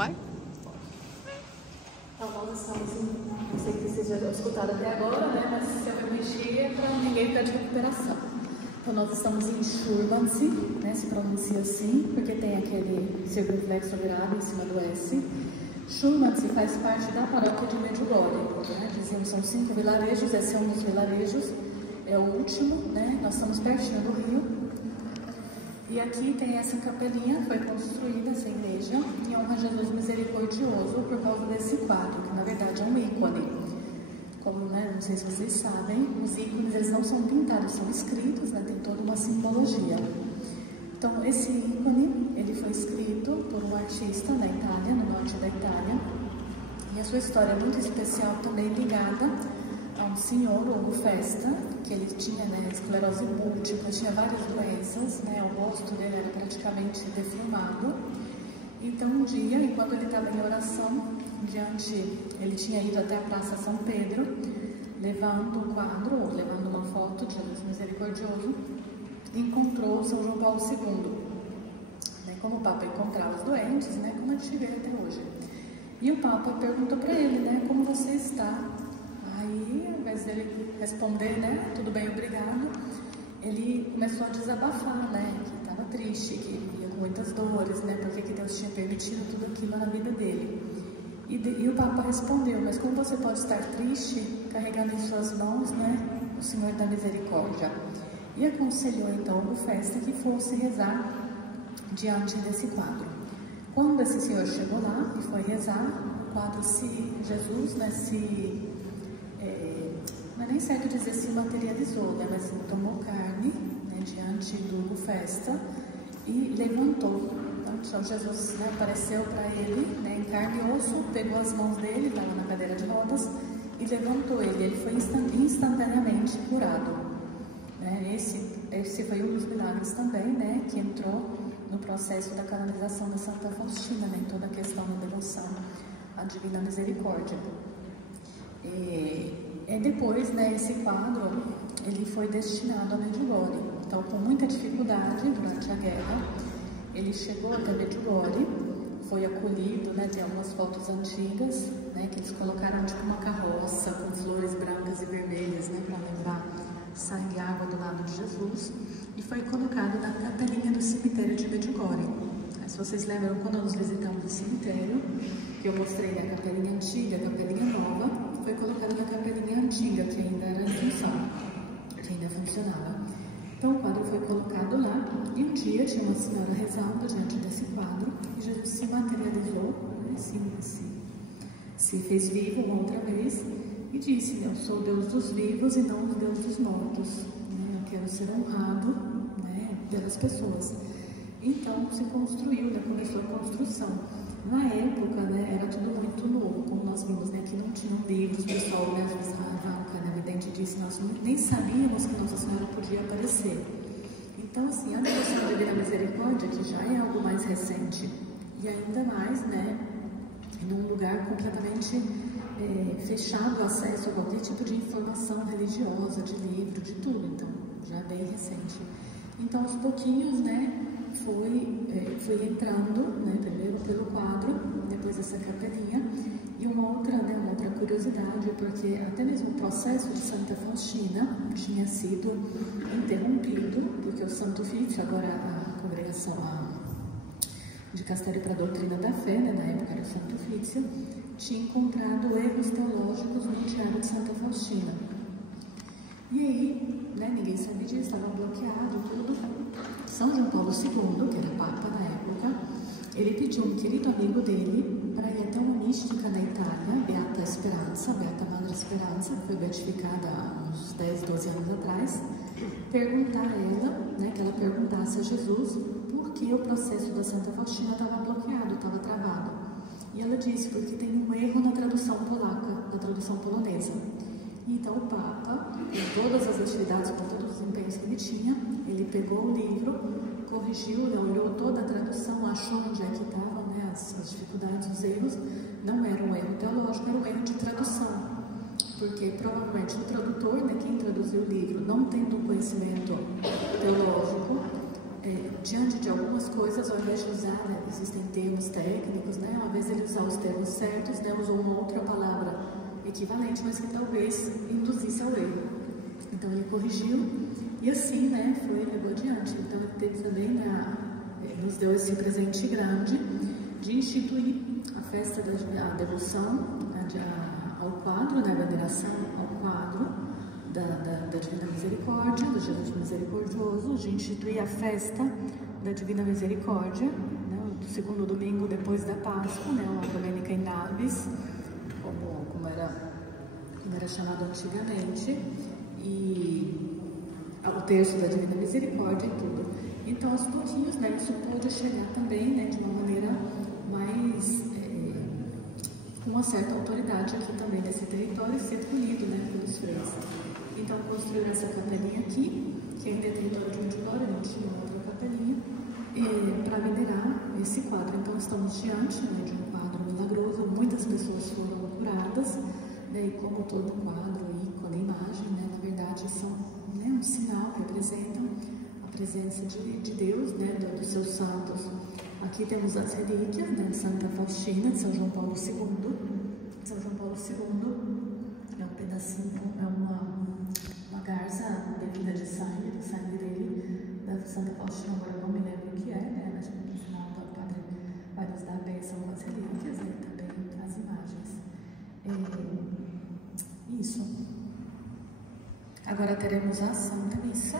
Vai? Então, nós estamos não sei se vocês já escutaram até agora, né? Mas se eu mexer é para ninguém pede recuperação. Então, nós estamos em Schurmannsee, né? Se pronuncia assim, porque tem aquele circunflexo virado em cima do S. Schurmannsee faz parte da paróquia de Medjugorje, né? Dizemos, são 5 vilarejos, esse é um dos vilarejos, é o último, né? Nós estamos pertinho do rio. E aqui tem essa capelinha, foi construída, essa igreja, em honra a Jesus Misericordioso, por causa desse quadro, que na verdade é um ícone. Como, né, não sei se vocês sabem, os ícones eles não são pintados, são escritos, né, tem toda uma simbologia. Então, esse ícone, ele foi escrito por um artista na Itália, no norte da Itália, e a sua história é muito especial, também ligada a um senhor, Hugo Festa, que ele tinha, né, esclerose múltipla, tinha várias doenças, né, o rosto dele era praticamente deformado. Então, um dia, enquanto ele estava em oração, ele tinha ido até a Praça São Pedro, levando um quadro, ou levando uma foto de Jesus Misericordioso, e encontrou São João Paulo II, né, como o Papa encontrava os doentes, né, como a gente vê até hoje. E o Papa perguntou para ele, né, como você está? Aí, ao invés dele responder, né, tudo bem, obrigado, ele começou a desabafar, né, que estava triste, que vivia com muitas dores, né, porque que Deus tinha permitido tudo aquilo na vida dele. E o Papa respondeu, mas como você pode estar triste, carregando em suas mãos, né, o Senhor da Misericórdia? E aconselhou então o Festa que fosse rezar diante desse quadro. Quando esse senhor chegou lá e foi rezar, o quadro Jesus, né, não é nem certo dizer se materializou, né, mas ele tomou carne, né, diante do Festa e levantou. Então Jesus, né, apareceu para ele, né, em carne e osso, pegou as mãos dele, estava na cadeira de rodas, e levantou ele. Ele foi instantaneamente curado. Né? Esse foi um dos milagres também, né, que entrou no processo da canonização da Santa Faustina, né, em toda a questão da devoção à Divina Misericórdia. Depois, né, esse quadro, ele foi destinado a Medjugorje. Então, com muita dificuldade, durante a guerra, ele chegou até Medjugorje, foi acolhido, né, tem algumas fotos antigas, né, que eles colocaram tipo uma carroça com flores brancas e vermelhas, né, para lembrar sangue e água do lado de Jesus, e foi colocado na capelinha do cemitério de Medjugorje. Se vocês lembram, quando nós visitamos o cemitério, que eu mostrei a capelinha antiga, a capelinha nova, foi colocado na capelinha antiga, que ainda era em função, que ainda funcionava. Então o quadro foi colocado lá, e um dia tinha uma senhora rezando diante desse quadro, e Jesus se materializou, né, se fez vivo uma outra vez, e disse, eu sou o Deus dos vivos e não o Deus dos mortos, né, eu quero ser honrado, né, pelas pessoas. Então se construiu, né, começou a construção. Na época, né, era tudo muito novo, como nós vimos, né, que não tinham livros, o pessoal, né, às vezes, a vidente disse, nós nem sabíamos que Nossa Senhora podia aparecer. Então, assim, a devoção da Divina Misericórdia, que já é algo mais recente, e ainda mais, né, num lugar completamente fechado o acesso a qualquer tipo de informação religiosa, de livro, de tudo, então, já é bem recente. Então, aos pouquinhos, né, foi entrando, né, primeiro pelo quadro, depois essa capelinha, e uma outra curiosidade, porque até mesmo o processo de Santa Faustina tinha sido interrompido, porque o Santo Ofício, agora a congregação de Castério para a Doutrina da Fé, né, na época era o Santo Ofício, tinha encontrado erros teológicos no diário de Santa Faustina. E aí, né, ninguém sabia disso, estava bloqueado, tudo. São João Paulo II, que era Papa na época, ele pediu um querido amigo dele para ir até uma mística na Itália, Beata Speranza, Beata Madre Speranza, que foi beatificada há uns 10, 12 anos atrás, perguntar a ela, né, que ela perguntasse a Jesus por que o processo da Santa Faustina estava bloqueado, estava travado. E ela disse, porque tem um erro na tradução polaca, na tradução polonesa. Então o Papa, com todas as atividades, com todos os empenhos que ele tinha, ele pegou o livro, corrigiu, né, olhou toda a tradução, achou onde é que estavam, né, as dificuldades, os erros. Não era um erro teológico, era um erro de tradução. Porque provavelmente o tradutor, né, quem traduziu o livro, não tendo um conhecimento teológico, diante de algumas coisas, ao invés de usar, né, existem termos técnicos, né, ao invés de ele usar os termos certos, né, usou uma outra palavra equivalente, mas que talvez induzisse ao erro. Então ele corrigiu e assim, né, levou adiante. Então ele teve também, né, nos deu esse presente grande de instituir a festa da devoção ao quadro, né, a veneração ao quadro da Divina Misericórdia, do Jesus Misericordioso, de instituir a festa da Divina Misericórdia, né, do segundo domingo depois da Páscoa, né, a Domenica in Navis, como era chamado antigamente, e o terço da Divina Misericórdia e tudo. Então, aos pouquinhos, né, isso pôde chegar também, né, de uma maneira mais, com uma certa autoridade aqui também nesse território, e ser polido, né, pelos freis. Então, construíram essa capelinha aqui, que ainda é território de Medjugorje, a gente tinha uma outra capelinha, para venerar esse quadro. Então, estamos diante, né, de um quadro milagroso, muitas pessoas foram curadas, né, e como todo quadro, ícone, imagem, né, na verdade, são, né, um sinal, representam a presença de Deus, né, dos seus santos. Aqui temos as relíquias, né, de Santa Faustina, de São João Paulo II. São João Paulo II é um pedacinho, é uma garça bebida de sangue, do sangue dele, da Santa Faustina, agora eu não me lembro o que é, né, mas no final o padre vai nos dar a bênção com as relíquias, né, também as imagens. Isso. Agora teremos a Santa Missa.